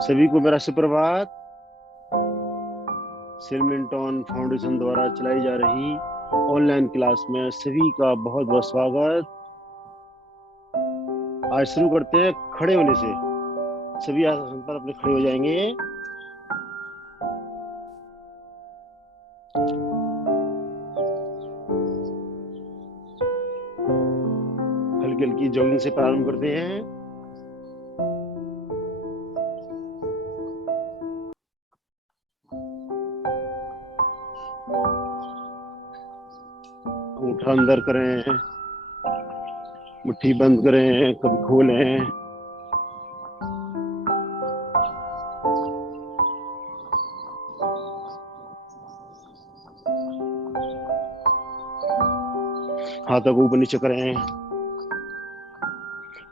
सभी को मेरा सुप्रभात। सिलमिंटन फाउंडेशन द्वारा चलाई जा रही ऑनलाइन क्लास में सभी का बहुत बहुत स्वागत। आज शुरू करते हैं खड़े होने से। सभी आसन पर अपने खड़े हो जाएंगे। हल्की हल्की जॉगिंग से प्रारंभ करते हैं। अंगूठा अंदर करें, मुट्ठी बंद करें, कभी खोलें। हाथों को ऊपर नीचे करें,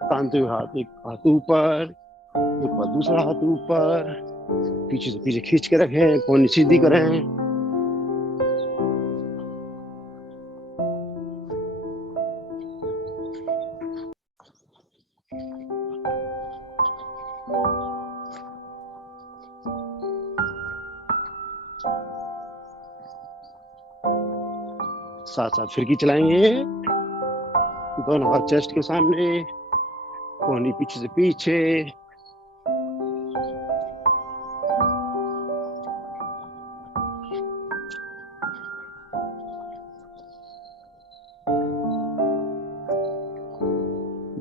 तानते हुए हाथ, एक हाथ ऊपर, एक बार दूसरा हाथ ऊपर, पीछे से पीछे खींच के रखें, कोहनी सीधी करें। साथ साथ फिरकी चलाएंगे। दोनों हाथ चेस्ट के सामने, कोहनी पीछे से पीछे।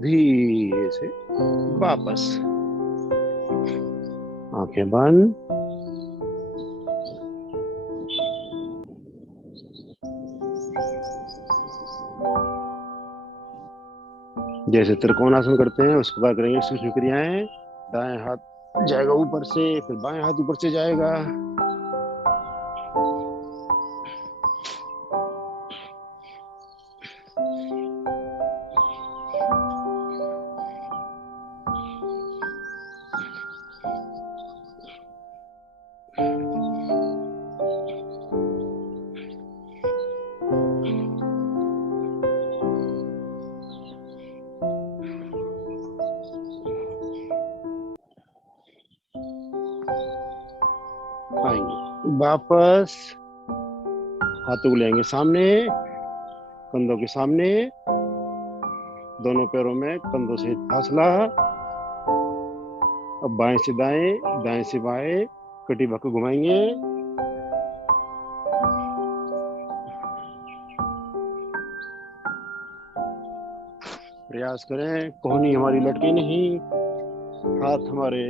धीरे से वापस, आंखें बंद। जैसे त्रिकोणासन करते हैं उस प्रकार करेंगे सूक्ष्म क्रियाएं। दाएं हाथ जाएगा ऊपर से, फिर बाएं हाथ ऊपर से जाएगा। आएंगे वापस, हाथों को लेंगे सामने, कंधों के सामने, दोनों पैरों में कंधों से फासला। अब बाएं से दाएं, दाएं से बाएं, कटी को घुमाएंगे। प्रयास करें कोहनी हमारी लटके नहीं, हाथ हमारे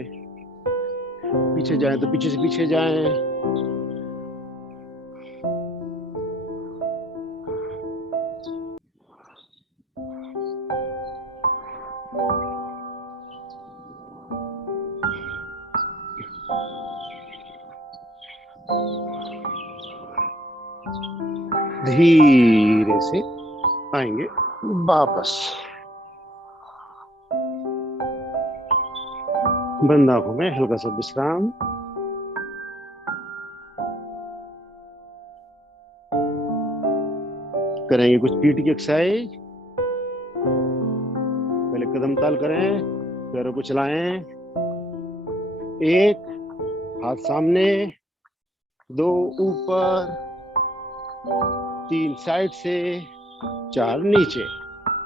पीछे जाएं तो पीछे से पीछे जाएं। धीरे से आएंगे वापस, बंद आंखों में हल्का सा विश्राम। करेंगे कुछ पीठ की एक्सरसाइज। पहले कदम ताल करें, पैरों को चलाएं। एक हाथ सामने, दो ऊपर, तीन साइड से, चार नीचे।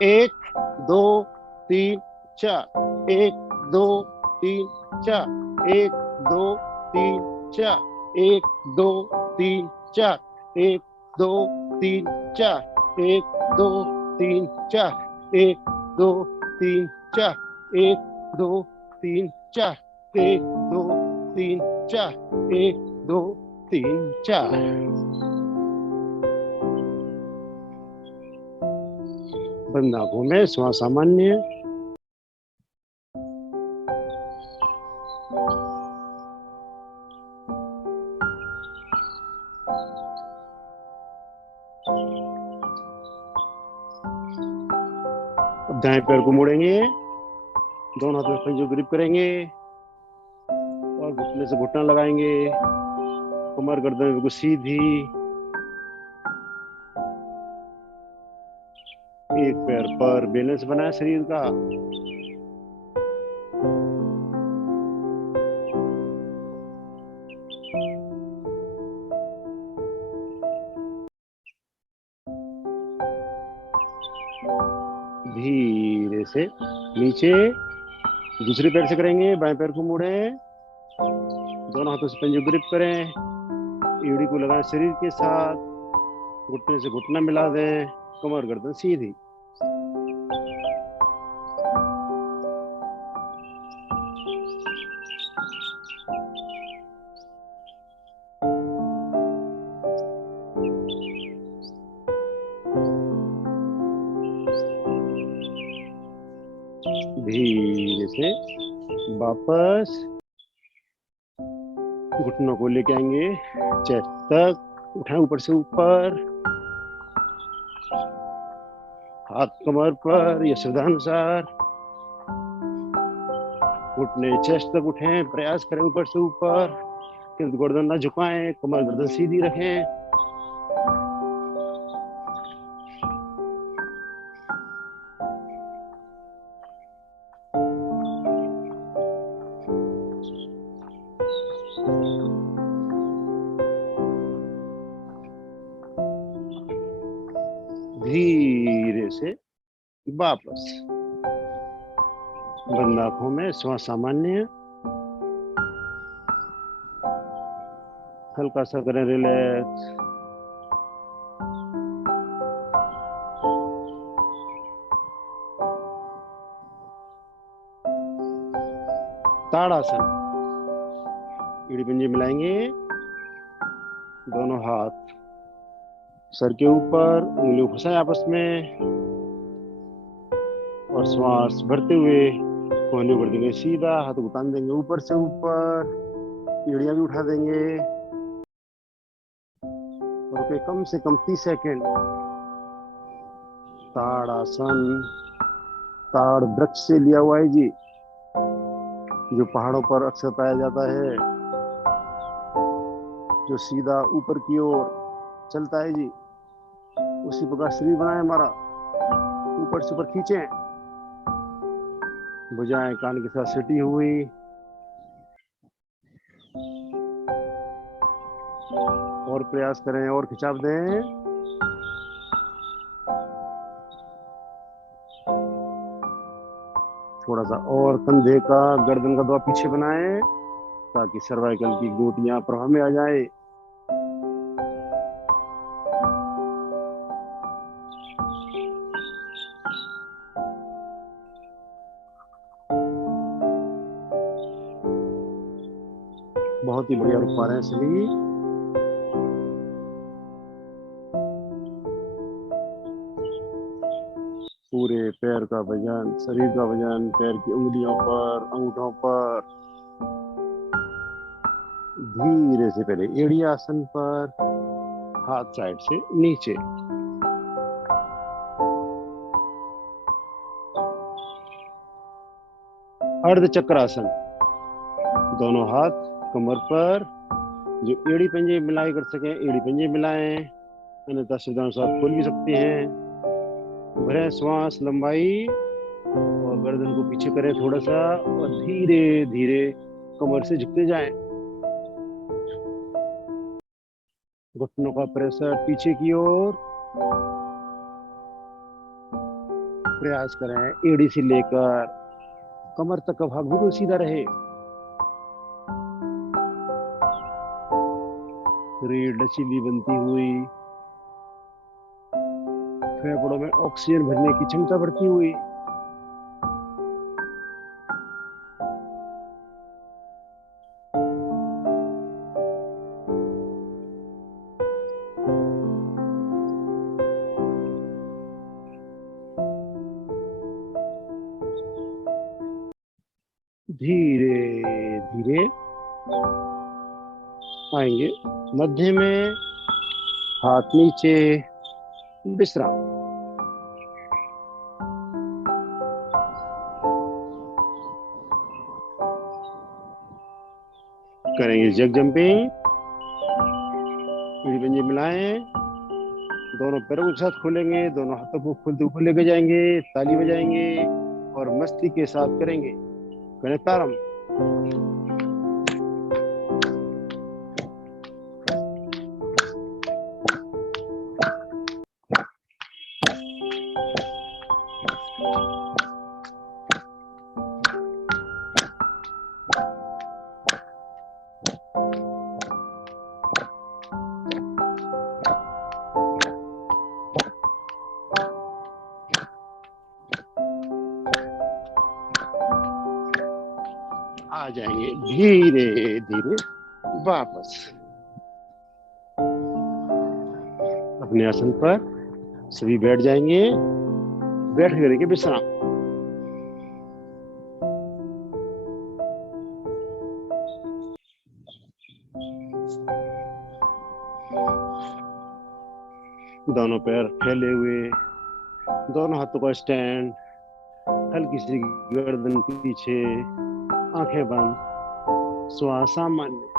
एक, दो, तीन, चार। एक, दो, तीन, चार। एक, दो, तीन, चार। एक, दो, तीन, चार। एक, दो, तीन, चार। एक, दो, तीन, चार। एक, दो, तीन, चार। एक, दो, तीन, चार। एक, दो, तीन, चार। एक, दो, तीन, चार। बंद आंखों में श्वास सामान्य। अब दाएं पैर को मोड़ेंगे, दोनों हाथों में पंजों ग्रिप करेंगे और घुटने से घुटना लगाएंगे। कमर गर्दन बिल्कुल सीधी। एक पैर पर बैलेंस बनाए शरीर का। धीरे से नीचे। दूसरे पैर से करेंगे, बाएं पैर को मोड़ें, दोनों हाथों से पंजे ग्रिप करें, एड़ी को लगाएं शरीर के साथ, घुटने से घुटना मिला दें, कमर गर्दन सीधी। धीरे से वापस घुटनों को लेके आएंगे चेस्ट तक, उठाएं ऊपर से ऊपर, हाथ कमर पर या श्रद्धानुसार, घुटने चेस्ट तक उठें, प्रयास करें ऊपर से ऊपर, गर्दन ना झुकाएं, कमर गर्दन सीधी रखें। धीरे से वापस बंद आंखों में श्वास सामान्य, हल्का सा करें रिलैक्स। ताड़ासन, एड़ी पंजे मिलाएंगे, दोनों हाथ सर के ऊपर, उंगलियों को फंसाएं आपस में और श्वास भरते हुए कोहनी कर देंगे सीधा, हाथ को तान देंगे ऊपर से ऊपर, एड़ियां भी उठा देंगे और कम से कम 30 सेकेंड। ताड़ासन ताड़ वृक्ष से लिया हुआ है जी, जो पहाड़ों पर अक्सर पाया जाता है, जो सीधा ऊपर की ओर चलता है जी। उसी प्रकार शरीर बनाए हमारा, ऊपर से ऊपर खींचे, भुजाएं कान के साथ सटी हुई, और प्रयास करें और खिंचाव दें। थोड़ा सा और कंधे का, गर्दन का दबाव पीछे बनाएं ताकि सर्वाइकल की गोटियां प्रभाव में आ जाए। बहुत ही बढ़िया रुक पा रहे हैं सभी। पूरे पैर का वजन, शरीर का वजन पैर की उंगलियों पर, अंगूठों पर। धीरे से पहले एड़ी आसन पर, हाथ साइड से नीचे। अर्ध चक्रासन, दोनों हाथ कमर पर, जो एड़ी पंजे मिलाई कर सके एड़ी पंजे मिलाएं, अन्यथा श्रद्धानुसार खोल भी सकते हैं। भरें श्वास लंबाई और गर्दन को पीछे करें थोड़ा सा और धीरे धीरे कमर से झुकते जाएं। घुटनों का प्रेशर पीछे की ओर, प्रयास करें एड़ी से लेकर कमर तक का भाग बिल्कुल सीधा रहे। रीढ़ लचीली बनती हुई, फेफड़ों में ऑक्सीजन भरने की क्षमता बढ़ती हुई। धीरे धीरे आएंगे मध्य में, हाथ नीचे, विश्राम। करेंगे जग जंपिंग, एड़ी पंजे मिलाएं, दोनों पैरों को साथ खोलेंगे, दोनों हाथों को खोलते ऊपर लेके जाएंगे, ताली बजाएंगे और मस्ती के साथ करेंगे। करें प्रारंभ। जाएंगे धीरे धीरे वापस अपने आसन पर। सभी बैठ जाएंगे, बैठ करके विश्राम। दोनों पैर फैले हुए, दोनों हाथों का स्टैंड, हल्की सी गर्दन पीछे, आंखें बंद, श्वास सामान्य।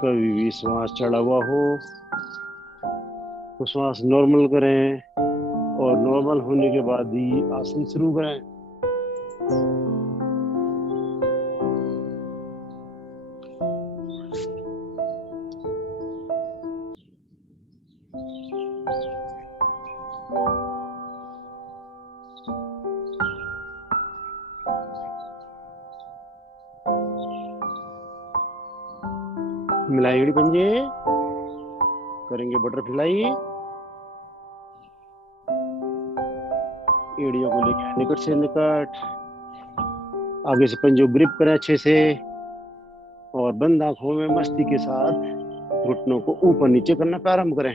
कभी भी श्वास चढ़ा हुआ हो तो श्वास नॉर्मल करें, और नॉर्मल होने के बाद ही आसन शुरू करें। मिलाएंगे एड़ी पंजे, करेंगे बटरफ्लाई। एड़ियों को लेकर निकट से निकट, आगे से पंजों ग्रिप करें अच्छे से, और बंद आंखों में मस्ती के साथ घुटनों को ऊपर नीचे करना प्रारंभ करें।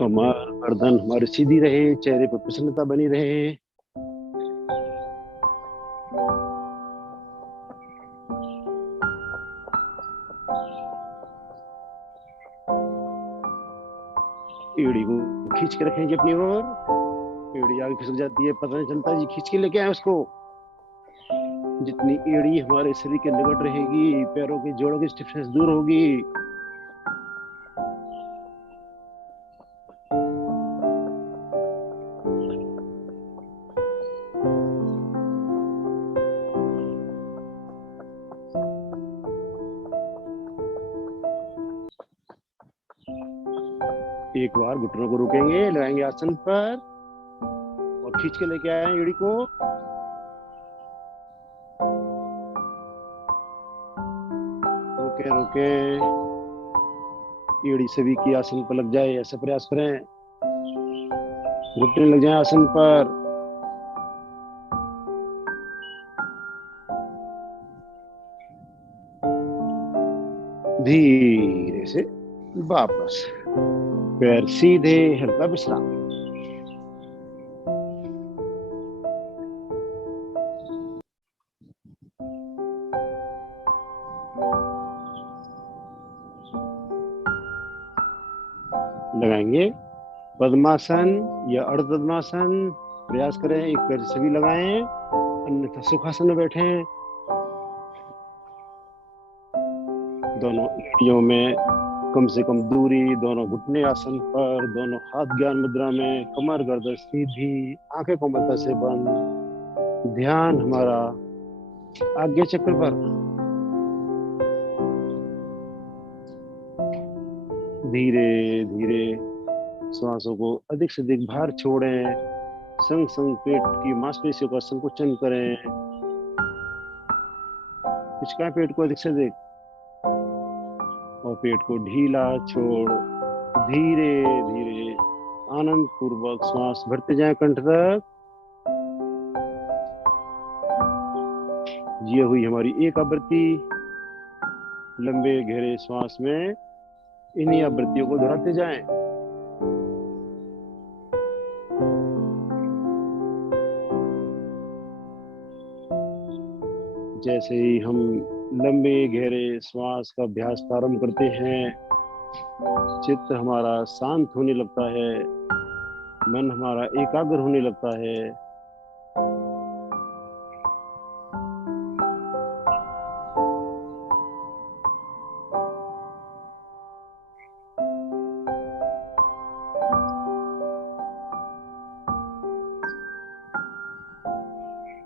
कमर गर्दन हमारी सीधी रहे, चेहरे पर प्रसन्नता बनी रहे। एड़ी को खींच के रखेंगे अपनी ओर। एड़ी आगे खिसक जाती है, पता नहीं चलता जी, खींच के लेके आए उसको। जितनी एड़ी हमारे शरीर के निकट रहेगी, पैरों के जोड़ों की स्टिफनेस दूर होगी। एक बार घुटनों को रोकेंगे, लगाएंगे आसन पर और खींच के लेके आए एड़ी को। रोके रोके एड़ी सभी की आसन पर लग जाए, ऐसा प्रयास करें। घुटने लग जाए आसन पर। धीरे से वापस, पैर सीधे, हल्का विश्राम। लगाएंगे पद्मासन या अर्ध पद्मासन। प्रयास करें एक पैर सभी लगाएं, अन्यथा सुखासन में बैठें। दोनों एड़ियों में कम से कम दूरी, दोनों घुटने आसन पर, दोनों हाथ ज्ञान मुद्रा में, कमर गर्दन सीधी, आंखें कोमलता से बंद। ध्यान हमारा आज्ञा चक्र पर। धीरे धीरे श्वासों को अधिक से अधिक बाहर छोड़ें। संग संग पेट की मांसपेशियों का संकुचन करें। खिंचकाएं पेट को अधिक से अधिक, और पेट को ढीला छोड़ धीरे धीरे आनंद पूर्वक श्वास भरते जाएं कंठ तक। ये हुई हमारी एक आवृत्ति। लंबे गहरे श्वास में इन्हीं आवृत्तियों को दोहराते जाएं। जैसे ही हम लंबे गहरे श्वास का अभ्यास प्रारंभ करते हैं, चित्त हमारा शांत होने लगता है, मन हमारा एकाग्र होने लगता है।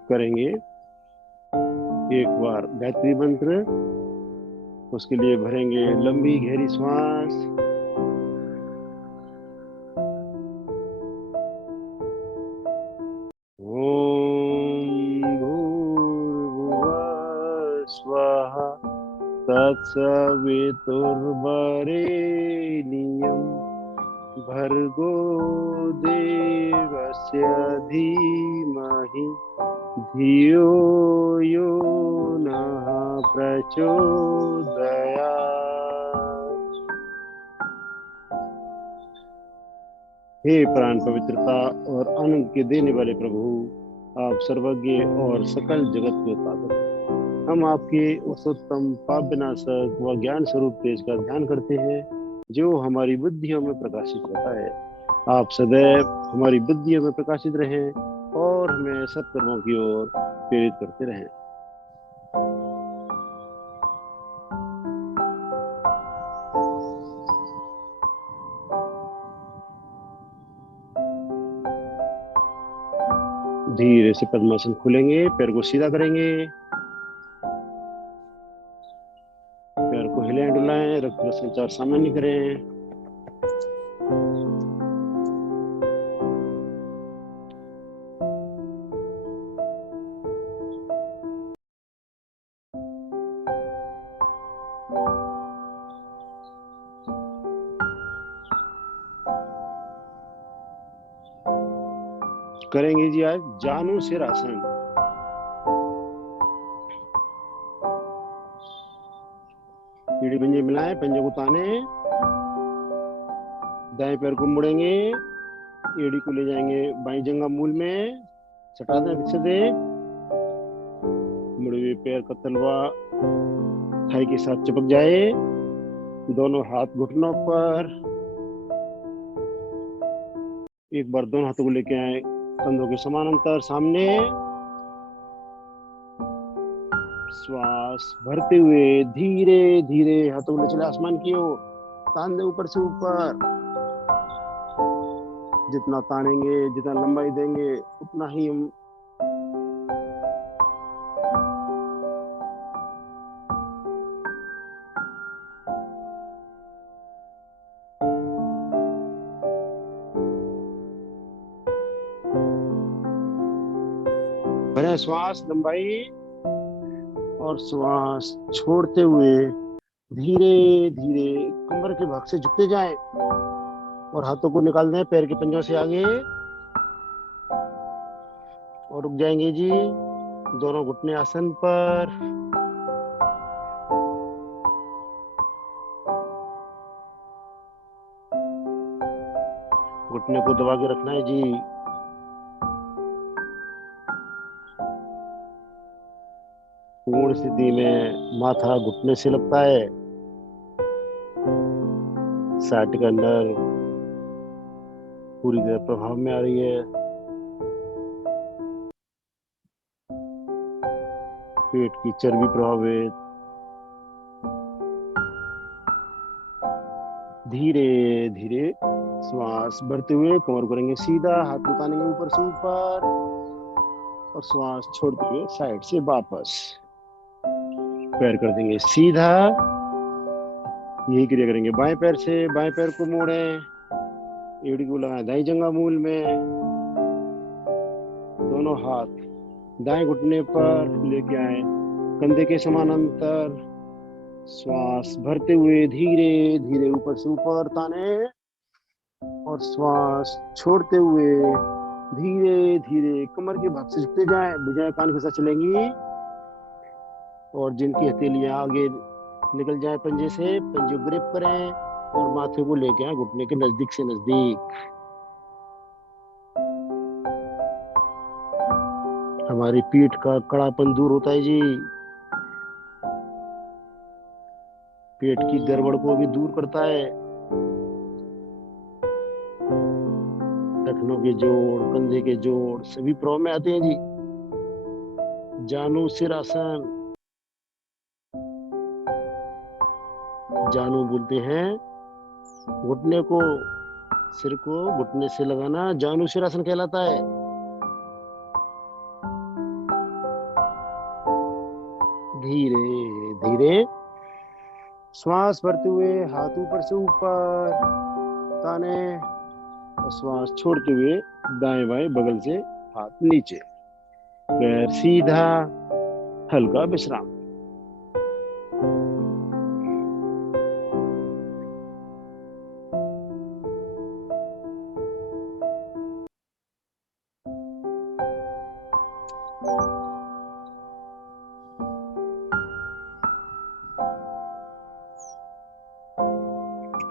करेंगे एक बार गायत्री मंत्र। उसके लिए भरेंगे लंबी गहरी श्वास। ओम भूर्भुवः स्वः तत्सवितुर्वरेण्यं भर्गो देवस्य धीमहि धियो यो नः प्रचोदयात्। हे प्राण पवित्रता और आनंद के देने वाले प्रभु, आप सर्वज्ञ और सकल जगत के उत्पादक, हम आपके उसोत्तम पाप विनाशक व ज्ञान स्वरूप तेज का ध्यान करते हैं जो हमारी बुद्धियों में प्रकाशित होता है। आप सदैव हमारी बुद्धियों में प्रकाशित रहें और हमें सत्कर्मों की ओर प्रेरित करते रहें। धीरे से पद्मासन खुलेंगे, पैर को सीधा करेंगे, पैर को हिलाएं डुलाएं, रक्त संचार सामान्य करें। करेंगे जी आज जानु सिरासन। एड़ी पंजे मिलाएं, पंजे को ताने, दाएं पैर को मुड़ेंगे, एड़ी को ले जाएंगे बाएं जंघा मूल में, सटा दें पीछे से, मुड़े हुए पैर का तलवा थाई के साथ चिपक जाए, दोनों हाथ घुटनों पर, एक बार दोनों हाथों को लेके आए कंधों के समानांतर सामने, श्वास भरते हुए धीरे धीरे हाथों को ले चले आसमान की ओर, तान दे ऊपर से ऊपर। जितना तानेंगे, जितना लंबाई देंगे, उतना ही हम भरें श्वास लंबाई, और श्वास छोड़ते हुए धीरे धीरे कमर के भाग से झुकते जाएं और हाथों को निकाल दें पैर के पंजों से आगे और रुक जाएंगे जी। दोनों घुटने आसन पर, घुटने को दबा के रखना है जी। पूर्ण स्थिति में माथा घुटने से लगता है, साइड के अंदर पूरी तरह प्रभाव में आ रही है। पेट की चर्बी प्रभावित। धीरे धीरे श्वास भरते हुए कमर करेंगे सीधा, हाथ उठाएंगे ऊपर से ऊपर और श्वास छोड़ते हुए साइड से वापस। पैर कर देंगे सीधा, यही क्रिया करेंगे बाएं पैर से। बाएं पैर को मोड़ें, एड़ी को लगाएं दाएं जंघा मूल में, दोनों हाथ दाएं घुटने पर लेके आए कंधे के समानांतर। श्वास भरते हुए धीरे धीरे ऊपर से ऊपर ताने और श्वास छोड़ते हुए धीरे धीरे कमर के भाग से झुकते जाएं। भुजाएं कान के साथ चलेंगी और जिनकी हथेलियां आगे निकल जाए पंजे से, पंजे ग्रिप करें और माथे को लेके आए घुटने के नजदीक से नजदीक। हमारी पीठ का कड़ापन दूर होता है जी। पेट की गड़बड़ को भी दूर करता है। टखनों के जोड़, कंधे के जोड़ सभी प्रभाव में आते हैं जी। जानु सिरासन। जानु बोलते हैं घुटने को, सिर को घुटने से लगाना जानु सिरासन कहलाता है। धीरे धीरे श्वास भरते हुए हाथ ऊपर से ऊपर ताने और श्वास छोड़ते हुए दाएं बाएं बगल से हाथ नीचे, पैर सीधा, हल्का विश्राम।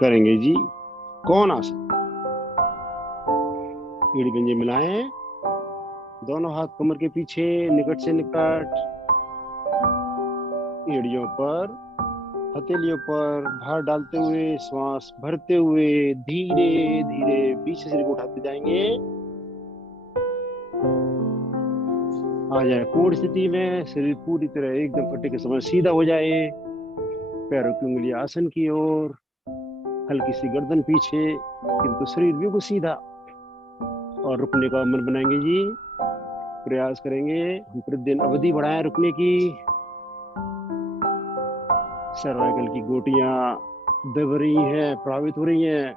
करेंगे जी कौन आसन। एड़ी पंजे मिलाएं, दोनों हाथ कमर के पीछे निकट से निकट, एड़ियों पर हथेलियों पर भार डालते हुए श्वास भरते हुए धीरे धीरे बीच से शरीर को उठाते जाएंगे। आ जाए पूर्ण स्थिति में, शरीर पूरी तरह एकदम फटे के समय सीधा हो जाए, पैरों की उंगलियां आसन की ओर, हल्की सी गर्दन पीछे किंतु शरीर बिल्कुल सीधा। और रुकने का मन बनाएंगे जी, प्रयास करेंगे हम प्रतिदिन अवधि बढ़ाएं रुकने की। सर्वाइकल की गोटियां दब रही हैं, प्रभावित हो रही हैं,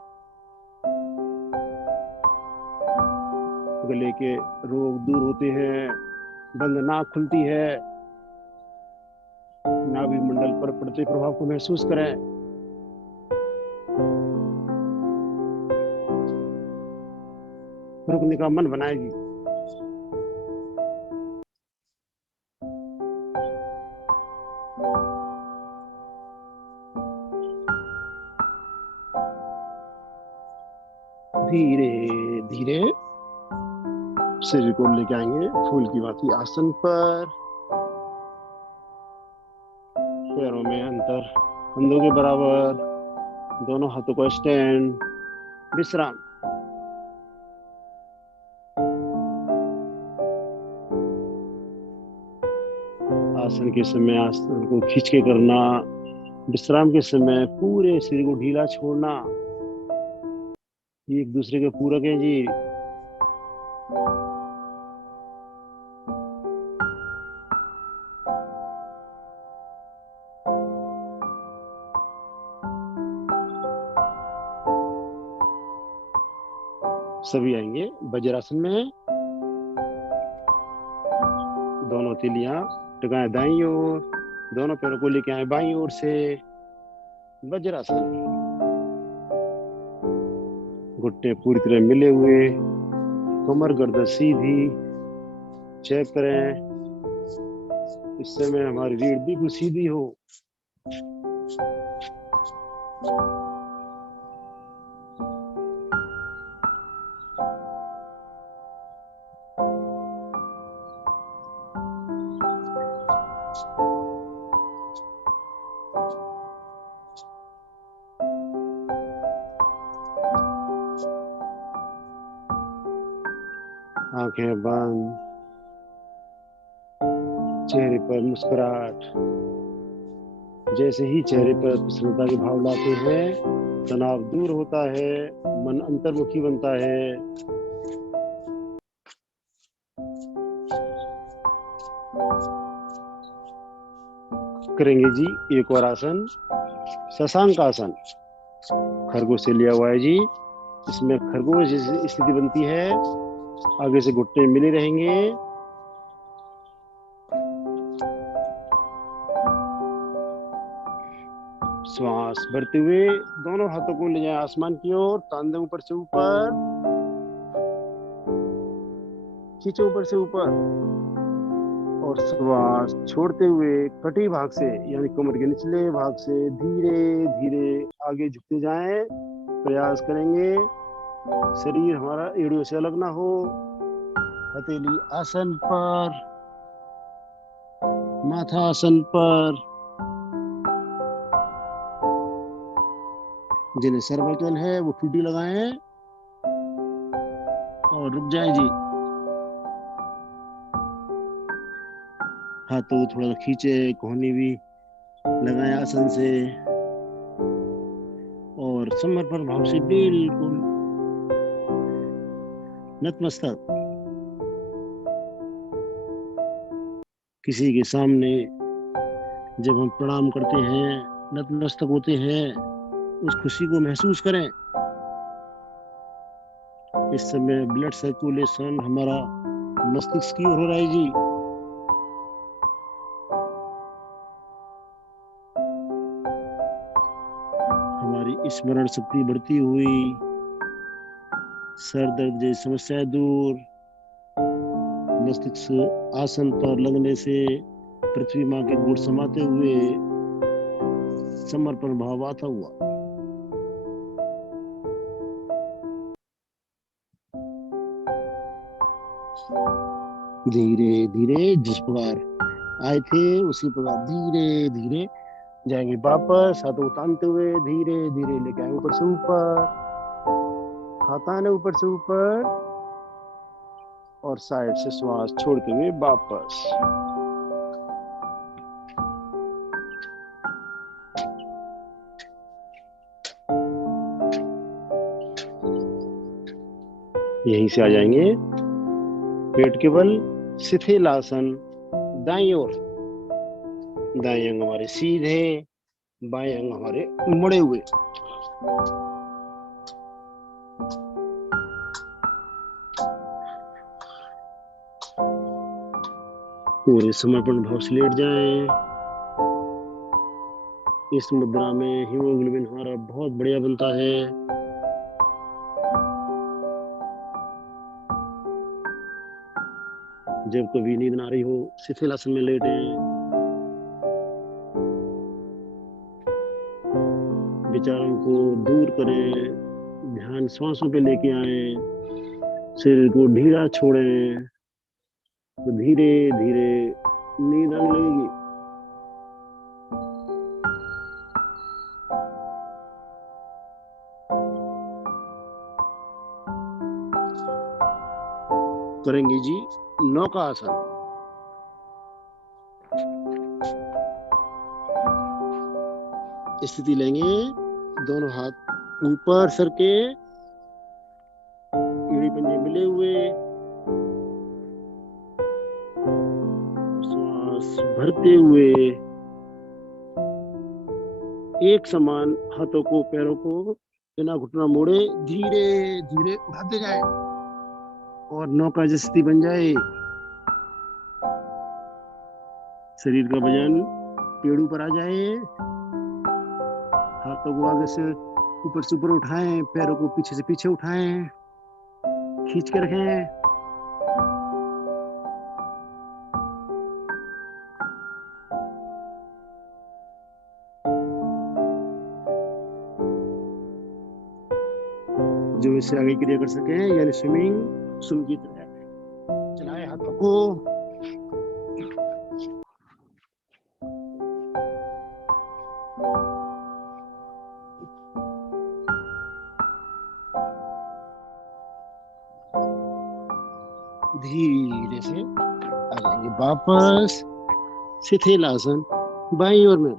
गले के रोग दूर होते हैं, बंद नाक खुलती है, नाभि मंडल पर पड़ते प्रभाव को महसूस करें। रुकने का मन बनाएगी। धीरे धीरे शरीर को लेके आएंगे फूल की भांति आसन पर, पैरों में अंतर कंधों के बराबर, दोनों हाथों को स्टैंड, विश्राम। आसन के समय आसन को खींच के करना, विश्राम के समय पूरे शरीर को ढीला छोड़ना, ये एक दूसरे के पूरक हैं जी। सभी आएंगे वज्रासन में, दोनों तिलियां टकाएं दाईं ओर, दोनों पैरों को लेके आए बाईं ओर से, वज्रासन। घुटने पूरी तरह मिले हुए, कमर गर्दन सीधी, चेक करें इस समय हमारी रीढ़ बिल्कुल सीधी हो। आंखें बंद, चेहरे पर मुस्कुराहट। जैसे ही चेहरे पर प्रसन्नता के भाव लाते हैं, तनाव दूर होता है, मन अंतर्मुखी बनता है। करेंगे जी एक और आसन, शशांक आसन। खरगोश से लिया हुआ है जी। इसमें खरगोश जैसी स्थिति बनती है, आगे से घुटने मिले रहेंगे, श्वास भरते हुए दोनों हाथों को ले जाए आसमान की ओर, तांदे ऊपर से ऊपर, खींचे ऊपर से ऊपर, और श्वास छोड़ते हुए कटी भाग से यानी कमर के निचले भाग से धीरे धीरे आगे झुकते जाएं। प्रयास करेंगे शरीर हमारा एड़ियों से अलग ना हो। हथेली आसन पर, माथा आसन पर। जिन्हें सर्वाइकल है वो टूटी लगाएं और रुक जाएं जी। हाथों को थोड़ा खींचे, कोहनी भी लगाएं आसन से, और समर्पण भाव से बिल्कुल नतमस्तक। किसी के सामने जब हम प्रणाम करते हैं, नतमस्तक होते हैं, उस खुशी को महसूस करें। इस समय ब्लड सर्कुलेशन हमारा मस्तिष्क की ओर हो रहा है जी। हमारी स्मरण शक्ति बढ़ती हुई, सर दर्द जैसी समस्याएं दूर, मस्तिष्क आसन पर लगने से पृथ्वी माँ के गुण समाते हुए समर्पण भाव आता हुआ। धीरे धीरे जिस प्रकार आए थे उसी प्रकार धीरे धीरे जाएंगे वापस। हाथों को तानते हुए धीरे धीरे लेके आए ऊपर से ऊपर, हाथ आने ऊपर से ऊपर, और साइड से श्वास छोड़ते हुए वापस। यहीं से आ जाएंगे पेट के बल शिथिलासन, दाईं ओर। दाएं अंग हमारे सीधे, बाएं अंग हमारे मुड़े हुए। पूरे समर्पण भाव से लेट जाएं। इस मुद्रा में हीमोग्लोबिन हमारा बहुत बढ़िया बनता है। जब कभी नींद ना आ रही हो शिथिलासन में लेटे, विचारों को दूर करें, ध्यान श्वासों पे लेके आए, शरीर को ढीला छोड़ें, तो धीरे धीरे नींद आने लगेगी। करेंगे जी नौका आसन। स्थिति लेंगे, दोनों हाथ ऊपर सर के, एड़ी पंजे मिले हुए, श्वास भरते हुए एक समान हाथों को पैरों को बिना घुटना मोड़े धीरे धीरे उठाते जाए और नौका जैसी स्थिति बन जाए। शरीर का वजन पेड़ों पर आ जाए, हाथों को आगे से ऊपर उठाएं, पैरों को पीछे से पीछे उठाएं, खींच के रखें। जो इससे आगे क्रिया कर सके, यानी स्विमिंग, स्विम की तरह चलाए हाथों को। धीरे से आ जाएंगे वापस शिथिलासन, बाईं ओर में।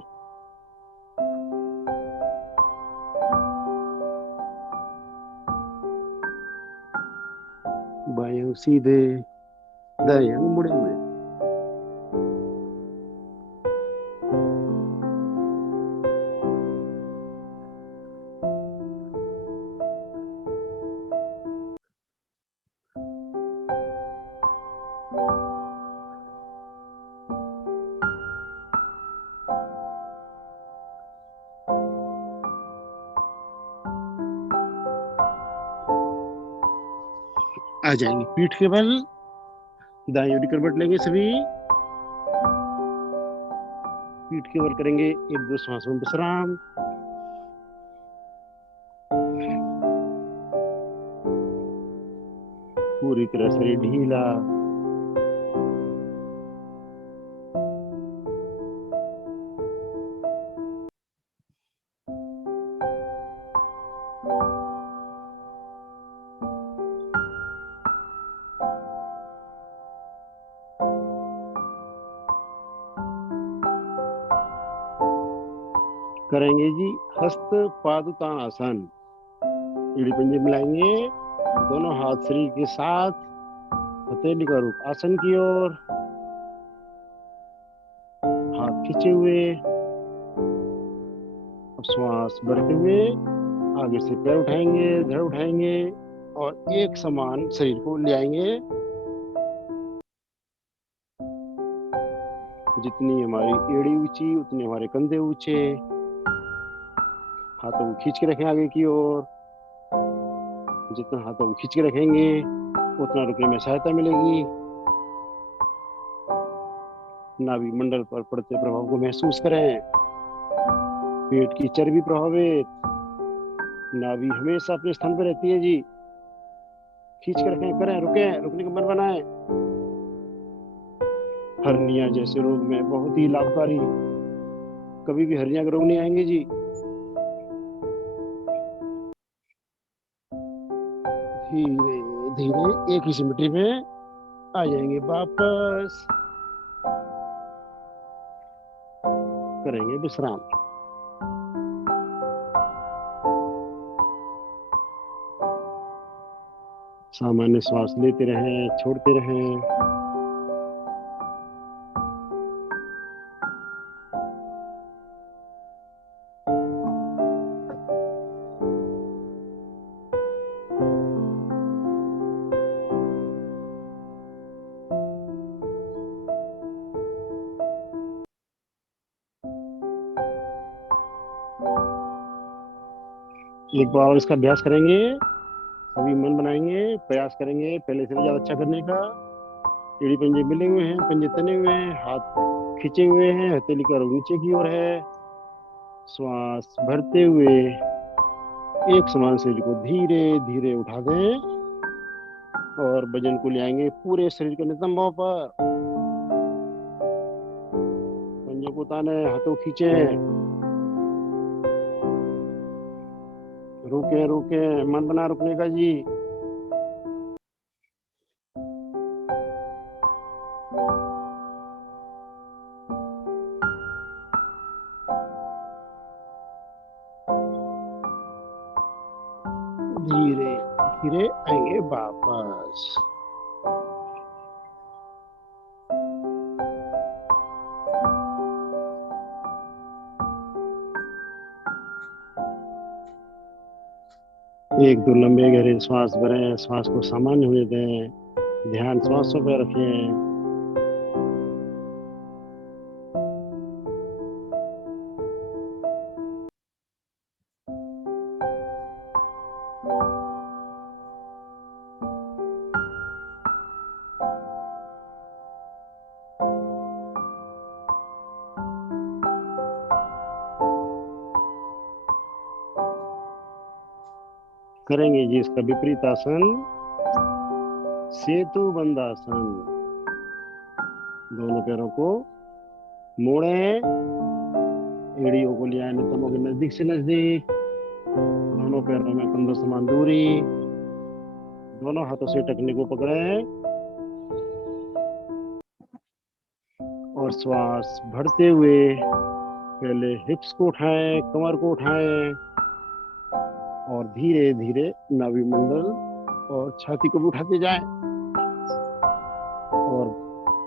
बाएं अंग सीधे, दाएं अंग मुड़े हुए। आ जाएंगे पीठ के बल, दाएं ओर करवट लेंगे सभी, पीठ के बल करेंगे एक दो श्वासों में विश्राम। पूरी तरह शरीर ढीला, करेंगे जी हस्त पादुतानासन। एड़ी पंजे मिलाएंगे, दोनों हाथ शरीर के साथ, हथेली का रुख आसन की ओर, हाथ खींचे हुए। अब श्वास भरते हुए आगे से पैर उठाएंगे, धड़ उठाएंगे और एक समान शरीर को ले आएंगे। जितनी हमारी एड़ी ऊंची उतने हमारे कंधे ऊंचे। हाथों को खींच के रखें आगे की ओर। जितना हाथों को खींच के रखेंगे उतना रुकने में सहायता मिलेगी। नाभि मंडल पर पड़ते प्रभाव को महसूस करें। पेट की चर्बी प्रभावित, नाभि हमेशा अपने स्थान पर रहती है जी। खींच के रखें, करें, रुके, रुकने का मन बनाएं। हर्निया जैसे रोग में बहुत ही लाभकारी। कभी भी हर्निया के रोग नहीं आएंगे जी। धीरे धीरे एक ही सिमटी में आ जाएंगे वापस। करेंगे विश्राम। सामान्य श्वास लेते रहें, छोड़ते रहें। एक बार और इसका अभ्यास करेंगे। सभी मन बनाएंगे, प्रयास करेंगे पहले से भी ज्यादा अच्छा करने का। एड़ी पंजे मिले हुए हैं, पंजे तने हुए हैं, हाथ खींचे हुए हैं, हथेली का रुख नीचे की ओर है। श्वास भरते हुए एक समान शरीर को धीरे धीरे उठा दें और वजन को ले आएंगे पूरे शरीर के नितंब भाव पर। पंजों को ताने, हाथों खींचे, रुके रुके, मन बना रुकने का जी। धीरे धीरे आएंगे वापस। एक दो लंबे गहरे श्वास भरें, श्वास को सामान्य होने दें, ध्यान श्वासों पर रखें। करेंगे जी इसका विपरीत आसन, सेतु बंधासन। दोनों पैरों को मोड़ें, एड़ियों को ले आए नितंबों के नजदीक से नजदीक। दोनों पैरों में कंधों समान दूरी। दोनों हाथों से टखने को पकड़ें और श्वास भरते हुए पहले हिप्स को उठाएं, कमर को उठाएं और धीरे धीरे नाभि मंडल और छाती को भी उठाते जाएं और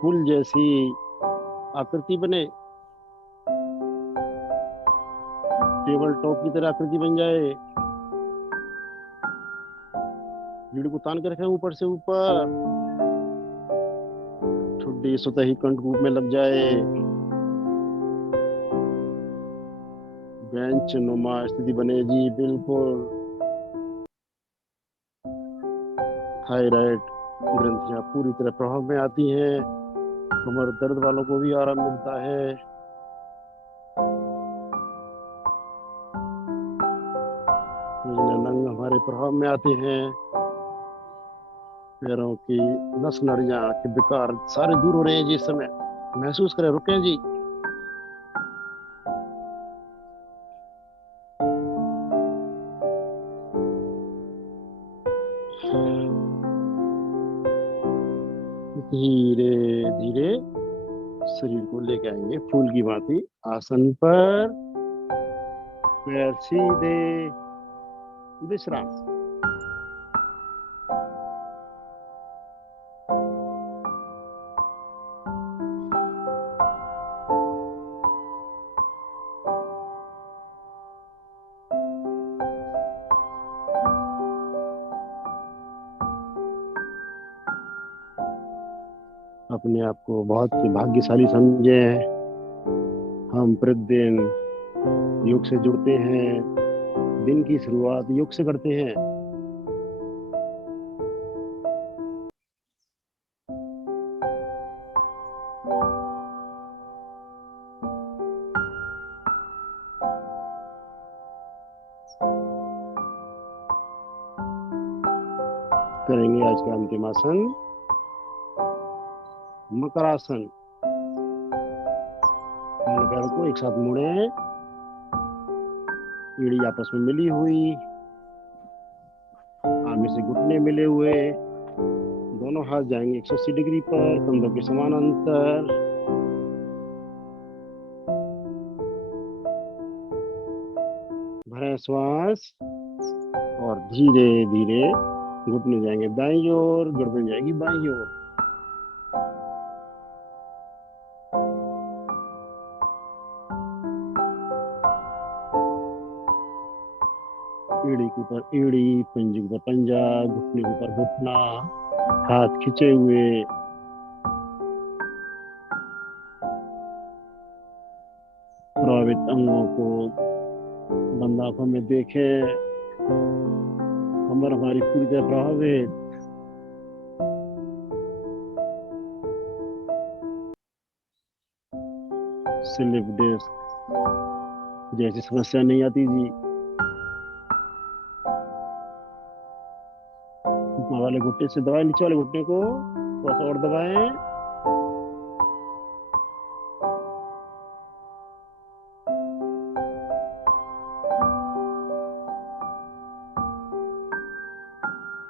फूल जैसी आकृति बने, टेबल टॉप की तरह आकृति बन जाए। रीढ़ को तान के रखें ऊपर से ऊपर, ठुड्डी स्वतः ही कंठ रूप में लग जाए। बेंच नुमा स्थिति बने जी बिल्कुल। थायराइड ग्रंथियां पूरी तरह प्रभाव में आती हैं। कमर दर्द वालों को भी आराम मिलता है। नंग हमारे प्रभाव में आते हैं। पैरों की नस नड़ियां के विकार सारे दूर हो रहे हैं जी इस समय। महसूस करें, रुकें जी। धीरे धीरे शरीर को लेके आएंगे फूल की भांति आसन पर। पैर सीधे, विश्राम। अपने आप को बहुत भाग्यशाली समझे। हम प्रतिदिन योग से जुड़ते हैं, दिन की शुरुआत योग से करते हैं। करेंगे आज का अंतिम आसन, मकरासन। पैरों को एक साथ मोड़े, एड़ी आपस में मिली हुई, आगे से घुटने मिले हुए, दोनों हाथ जाएंगे 180 डिग्री पर, कंधों के समान अंतर। भरें श्वास और धीरे धीरे घुटने जाएंगे दाईं ओर, गर्दन जाएगी बाईं ओर। एड़ी के ऊपर एड़ी, पंजे के ऊपर पंजा, घुटने के ऊपर घुटना, हाथ खींचे हुए। प्रभावित अंगों को बंद आंखों में देखें। कमर हमारी पूरी तरह प्रभावित। स्लिप डिस्क जैसी समस्या नहीं आती जी। ऊपर वाले घुटने से दबाएं, नीचे वाले घुटने को थोड़ा सा और दबाएं।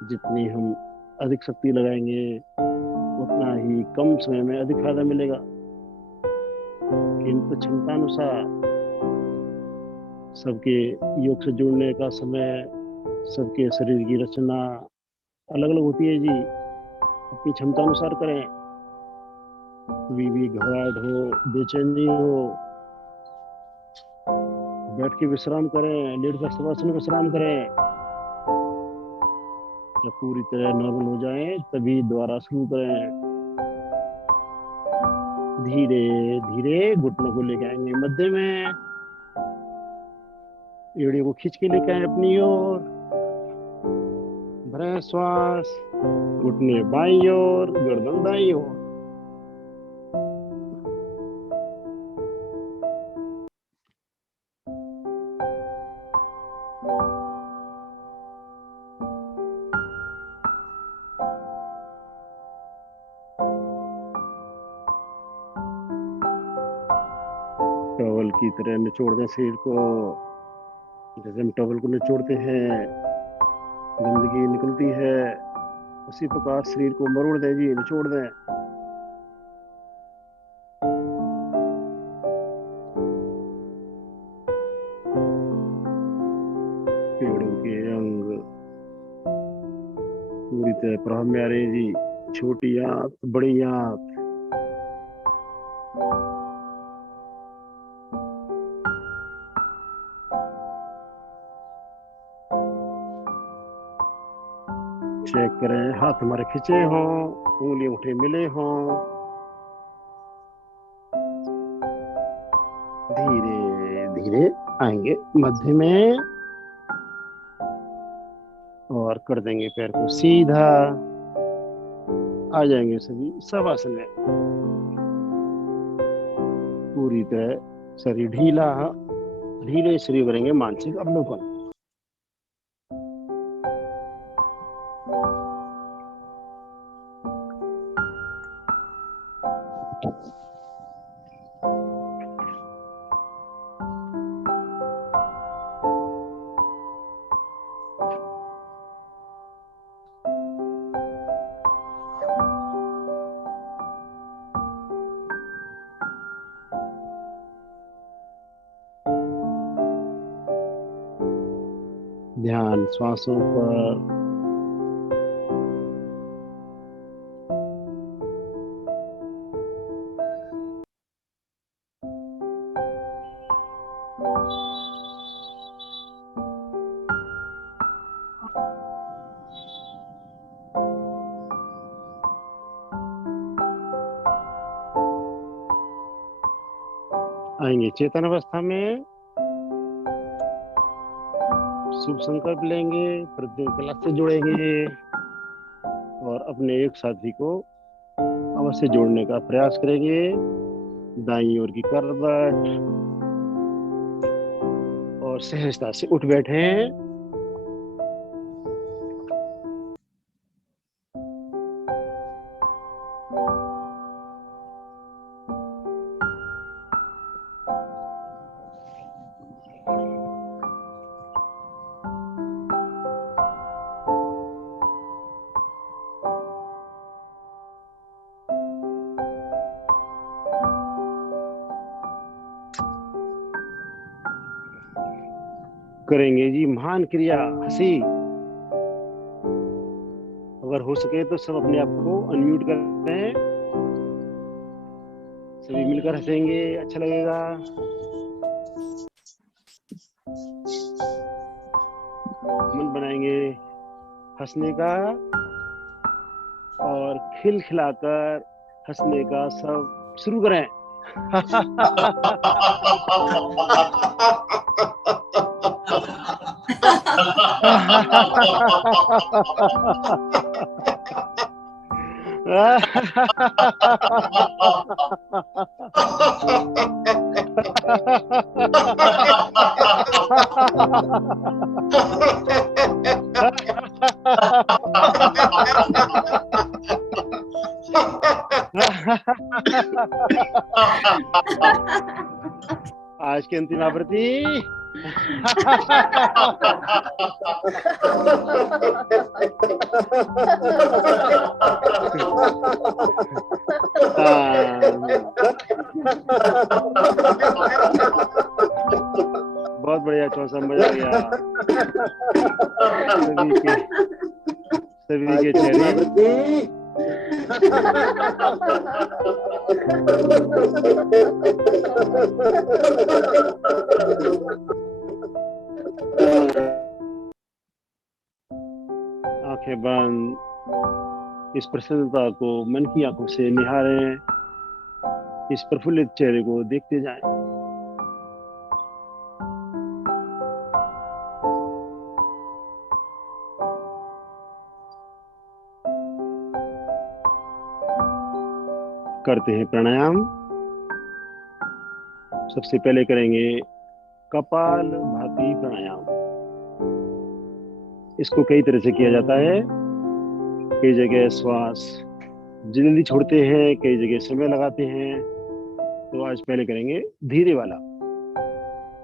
जितनी हम अधिक शक्ति लगाएंगे उतना ही कम समय में अधिक फायदा मिलेगा, किंतु क्षमता अनुसार। सबके योग से जुड़ने का समय, सबके शरीर की रचना अलग अलग होती है जी। अपनी क्षमता अनुसार करें। कभी भी घबराहट हो, बेचैनी हो, बैठ के विश्राम करें, लेट कर शवासन में विश्राम करें। जब पूरी तरह नॉर्मल हो जाए तभी दोबारा शुरू करें। धीरे धीरे घुटनों को लेके आएंगे मध्य में, एड़ी को खींच के लेके आए अपनी ओर। भरें श्वास, घुटने बाईं ओर, गर्दन दाईं ओर। टॉवल की तरह निचोड़ दें शरीर को, जैसे हम टॉवल को निचोड़ते हैं, गंदगी निकलती है, उसी प्रकार शरीर को मरोड़ दें जी, निचोड़ दें। पेड़ों के अंग पूरी तरह प्रभाव में आ रहे हैं जी। छोटी आंत, बड़ी आंत, चेक करें हाथ हमारे खींचे हों, उंगलियां उठे मिले हों। धीरे धीरे आएंगे मध्य में और कर देंगे पैर को सीधा। आ जाएंगे सभी शवासन में। पूरी तरह शरीर ढीला, ढीले शरीर करेंगे मानसिक अवलोकन। ध्यान श्वासों पर। आएंगे चेतन अवस्था में, शुभ संकल्प लेंगे, प्रतिदिन क्लास से जुड़ेंगे और अपने एक साथी को अवश्य जोड़ने का प्रयास करेंगे। दाईं ओर की करवट और सहजता से उठ बैठे। करेंगे जी महान क्रिया हंसी। अगर हो सके तो सब अपने आप को अनम्यूट करें, सभी मिलकर हंसेंगे, अच्छा लगेगा। मन बनाएंगे हंसने का और खिलखिलाकर हंसने का सब शुरू करें। आज की अंतिम आवृत्ति। बहुत बढ़िया चौसा, मजा आ गया। सभी के चेहरे आंखें बंद, इस प्रसन्नता को मन की आंखों से निहारें, इस प्रफुल्लित चेहरे को देखते जाएं। करते हैं प्राणायाम। सबसे पहले करेंगे कपाल भाती प्राणायाम। इसको कई तरह से किया जाता है। कई जगह श्वास जल्दी छोड़ते हैं, कई जगह समय लगाते हैं। तो आज पहले करेंगे धीरे वाला।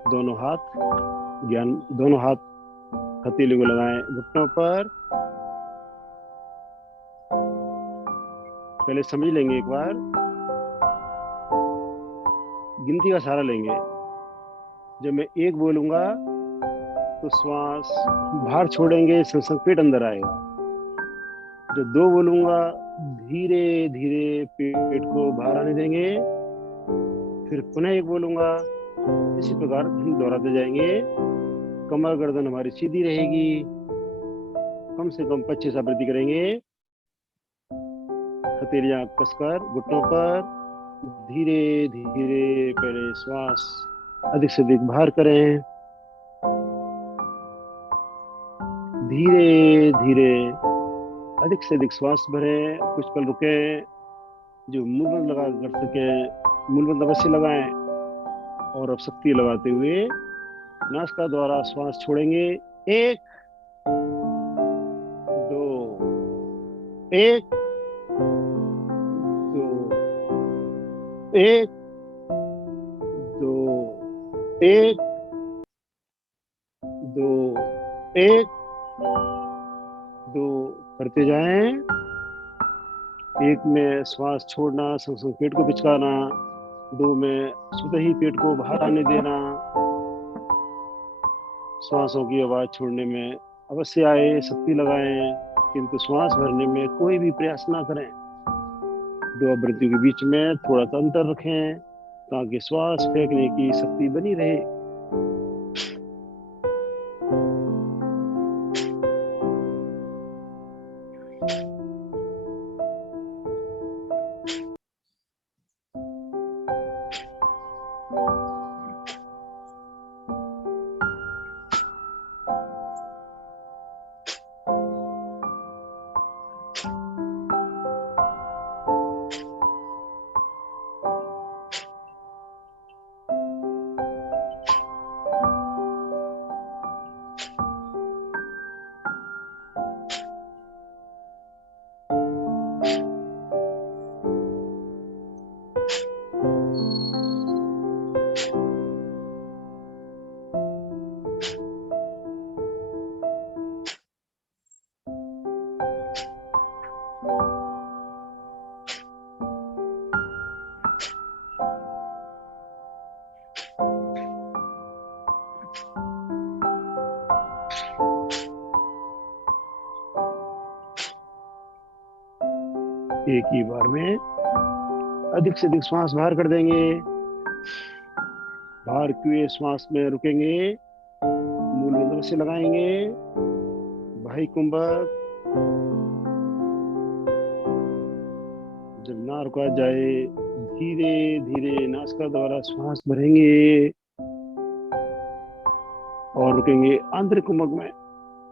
दोनों हाथ हथेली को लगाएं घुटनों पर। पहले समझ लेंगे, एक बार गिनती का सहारा लेंगे। जब मैं एक बोलूंगा तो श्वास बाहर छोड़ेंगे, संग पेट अंदर आएगा। जब दो बोलूंगा धीरे धीरे पेट को बाहर आने देंगे। फिर पुनः एक बोलूंगा, इसी प्रकार हम दोहराते जाएंगे। कमर गर्दन हमारी सीधी रहेगी। कम से कम 25 आवृत्ति करेंगे। हथेलियां कसकर घुटनों पर, धीरे धीरे पहले श्वास अधिक से अधिक बाहर करें। धीरे धीरे अधिक से अधिक श्वास भरें। कुछ पल रुके। जो मूल बंद लगा कर सके मूल बंद अवश्य लगाएं। और अब शक्ति लगाते हुए नासिका द्वारा श्वास छोड़ेंगे। 1 2, 1 2, 1 2, 1 2, 1 2 करते जाएं। 1 में श्वास छोड़ना, संग पेट को पिचकाना। 2 में स्वतः ही पेट को बाहर आने देना। श्वासों की आवाज छोड़ने में अवश्य आए, शक्ति लगाएं, किंतु श्वास भरने में कोई भी प्रयास ना करें। 2 आवृत्तियों के बीच में थोड़ा सा अंतर रखें ताकि श्वास फेंकने की शक्ति बनी रहे। एक ही बार में अधिक से अधिक श्वास बाहर कर देंगे। बाहर किए श्वास में रुकेंगे, मूल से लगाएंगे भाई कुंभक। जब ना रुका जाए धीरे धीरे नासिका द्वारा श्वास भरेंगे और रुकेंगे आंतरिक कुंभक में।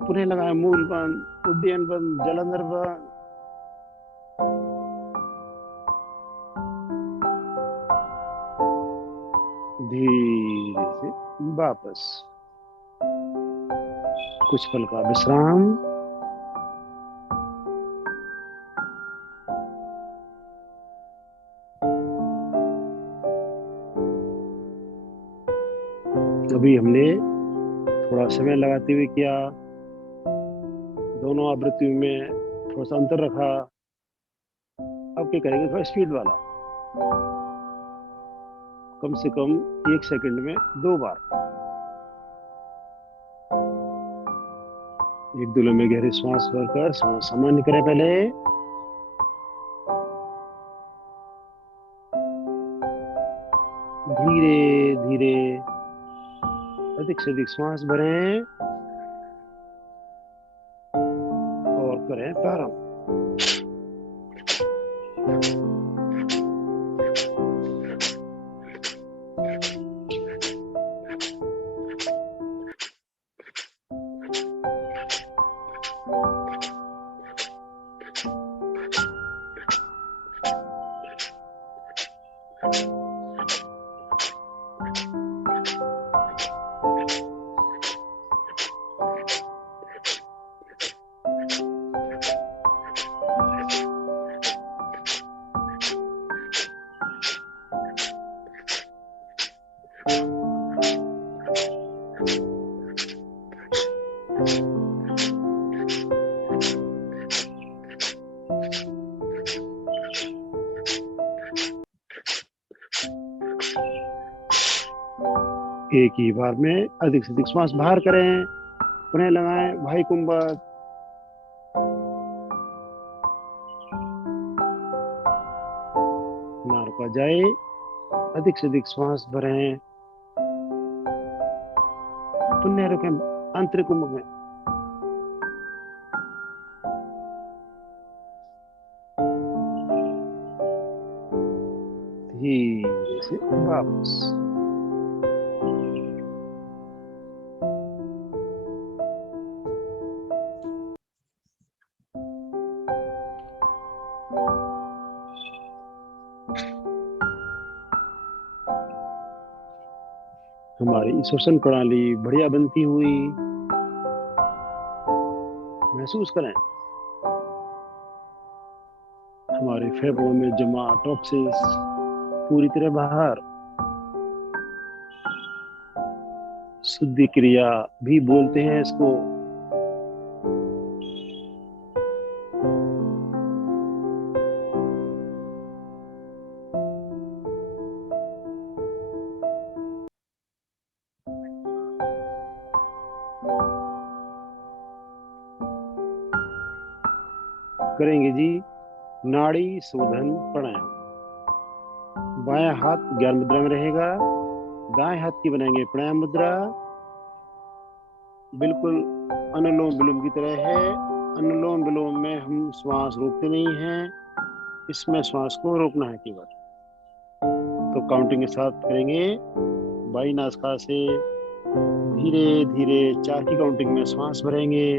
पुनः लगाए मूल बंद, उड्डयन बंद, जलंधर बंद। धीरे से वापस कुछ पल का विश्राम। अभी हमने थोड़ा समय लगाते हुए किया, दोनों आवृत्तियों में थोड़ा सा अंतर रखा। अब क्या करेंगे, थोड़ा स्पीड वाला, कम से कम 1 सेकंड में 2 बार। एक दो में गहरी श्वास भरकर श्वास सामान्य करें पहले। धीरे धीरे अधिक से अधिक श्वास भरें और करें प्रारंभ। एक ही बार में अधिक से अधिक श्वास बाहर करें। पुनः लगाएं भाई कुंभक। ना रुका जाए, अधिक से अधिक श्वास भरें। पुनः रुकें आंतरिक कुंभक में। धीरे से वापस। हमारी श्वसन प्रणाली बढ़िया बनती हुई महसूस करें। हमारे फेफड़ों में जमा टॉक्सिन्स पूरी तरह बाहर। शुद्धि क्रिया भी बोलते हैं इसको। करेंगे जी नाड़ी शोधन प्राणायाम। बायां हाथ ज्ञान मुद्रा में रहेगा, दाएं हाथ की बनाएंगे प्राणायाम मुद्रा। बिल्कुल अनुलोम विलोम की तरह है। अनुलोम विलोम में हम श्वास रोकते नहीं हैं, इसमें श्वास को रोकना है केवल। तो काउंटिंग के साथ करेंगे। बाई नासिका से धीरे धीरे 4 की काउंटिंग में श्वास भरेंगे।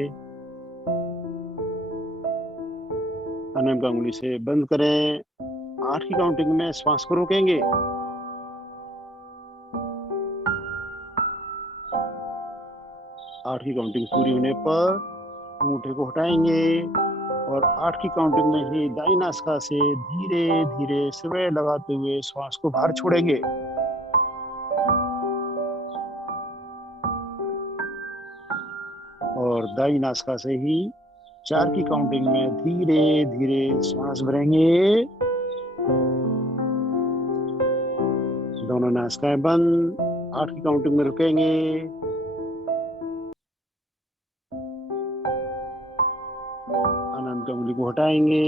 अनंत अंगुली से बंद करें। 8 की काउंटिंग में श्वास को रोकेंगे। 8 की काउंटिंग पूरी होने पर अंगूठे को हटाएंगे और 8 की काउंटिंग में ही दाईं नासिका से धीरे धीरे सिर लगाते हुए श्वास को बाहर छोड़ेंगे। और दाईं नासिका से ही 4 की काउंटिंग में धीरे धीरे श्वास भरेंगे। दोनों नासिकाएं बंद। 8 की काउंटिंग में रुकेंगे। अनंत अंगुली को हटाएंगे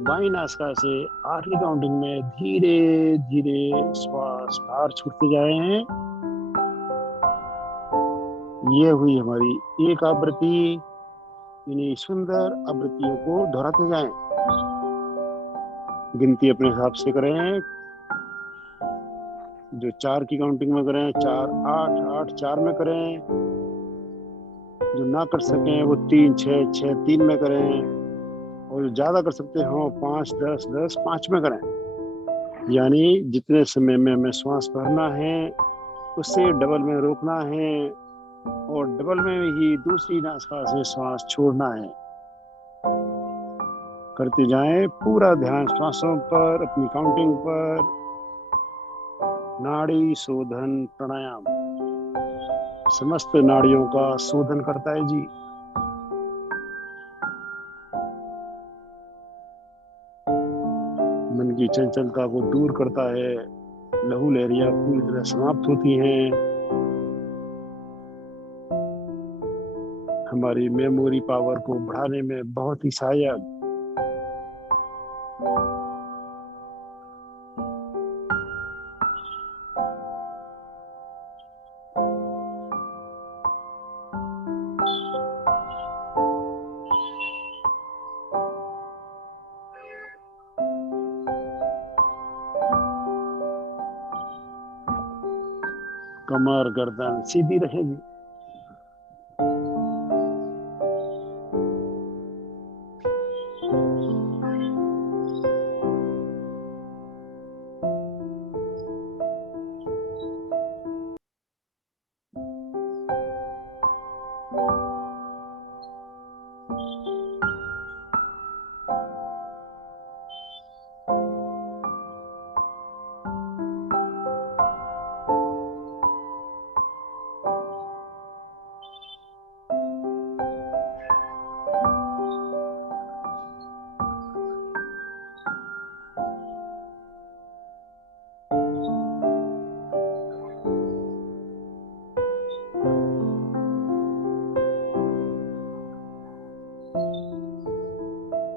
बाई नासिका से 8वीं काउंटिंग में धीरे धीरे श्वास बाहर छूटते जाएं। ये हुई हमारी एक आवृत्ति। इन्हीं सुंदर आवृत्तियों को दोहराते जाएं। गिनती अपने हिसाब से करें। जो 4 की काउंटिंग में करें 4 8 8 4 में करें। जो ना कर सकें वो 3 6 6 3 में करें। और जो ज्यादा कर सकते हो 5 10 10 5 में करें। यानी जितने समय में हमें श्वास भरना है उससे डबल में रोकना है और डबल में ही दूसरी नासिका से श्वास छोड़ना है। करते जाएं। पूरा ध्यान श्वासों पर, अपनी काउंटिंग पर। नाड़ी शोधन प्राणायाम समस्त नाड़ियों का शोधन करता है जी। मन की चंचलता को दूर करता है। लहू लहरियां पूरी तरह समाप्त होती हैं। हमारी मेमोरी पावर को बढ़ाने में बहुत ही सहायक। कमर गर्दन सीधी रहेगी।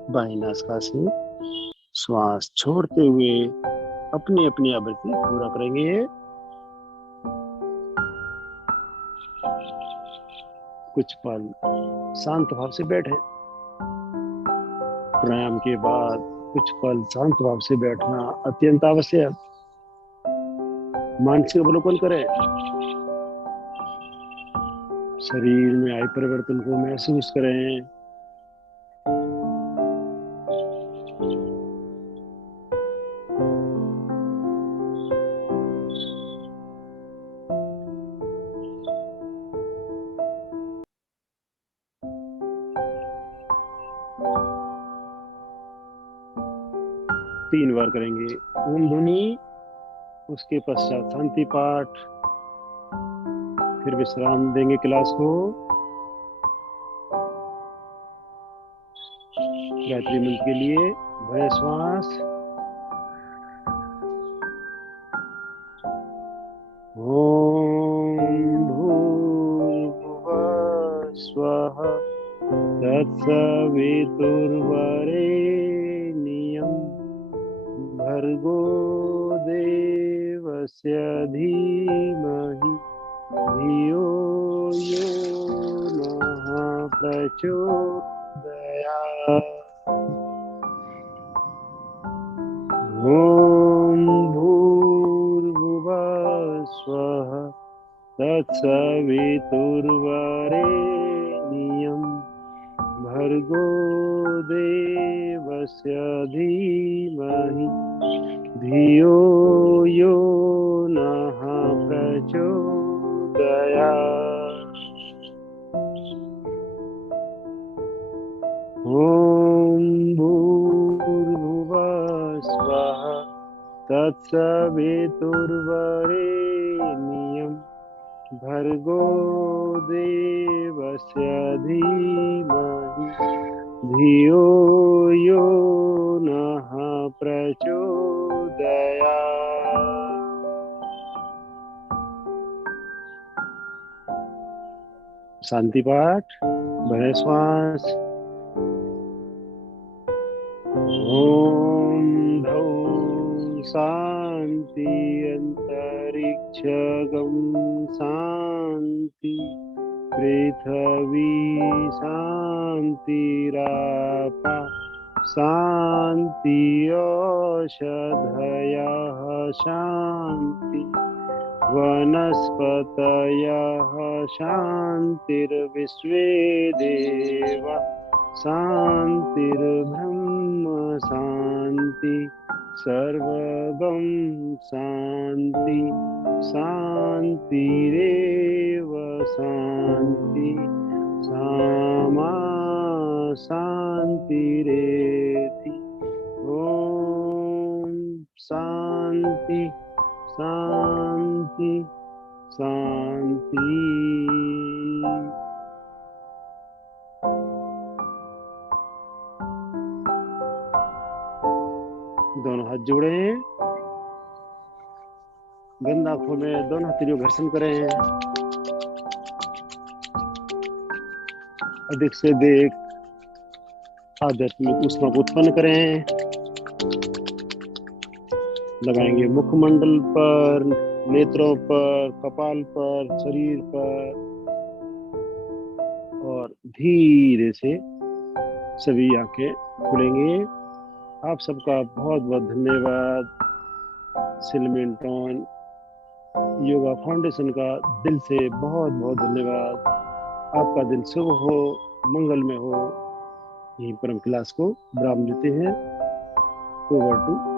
बाईं नासिका से श्वास छोड़ते हुए अपनी अपनी आवृत्ति पूरा करेंगे। कुछ पल शांत भाव से बैठे। प्राणायाम के बाद कुछ पल शांत भाव से बैठना अत्यंत आवश्यक। मानसिक अवलोकन करें। शरीर में आए परिवर्तन को महसूस करें। तीन बार करेंगे ओम ध्वनि, उसके पश्चात शांति पाठ, फिर विश्राम देंगे क्लास को। गायत्री मंत्र के लिए भय श्वास। ओम भूर्भुवः स्वः तत्सवितुर्वरेण्यं भर्गो देवस्य धीमहि धियो यो नः प्रचोदयात्। ॐ भूर्भुवः स्वः तत्सवितुर्वरेण्यं भर्गो देवस्य धीमहि धियो यो नः प्रचोदयात्। ॐ भूर्भुवः स्वः तत्सवितुर्वरेण्यं भर्गो देवस्य धीमहि धियो यो नः प्रचोदयात्। शांति पाठ। भय श्वास। शांति, अंतरिक्षगम शांति, पृथ्वी शांतिरापा शांति, औषधयः शांति, वनस्पतयः शान्तिर्विश्वे देवा शान्तिर्ब्रह्म शान्ति, सर्वगं शान्ति, शान्तिरेव शान्ति, सामा शान्तिरेति। ॐ शान्ति शांति शांति। दोनों हाथ जोड़े हैं, बंद आंखों में दोनों हथेलियों घर्षण करें, अधिक से अधिक आध्यात्मिक ऊष्मा को उत्पन्न करें। लगाएंगे मुखमंडल पर, नेत्रों पर, कपाल पर, शरीर पर, और धीरे से सभी आंखें खुलेंगे। आप सबका बहुत बहुत धन्यवाद। सिलमेंटॉन योगा फाउंडेशन का दिल से बहुत बहुत धन्यवाद। आपका दिन शुभ हो, मंगलमय हो। यहीं पर हम क्लास को विराम देते हैं। Over to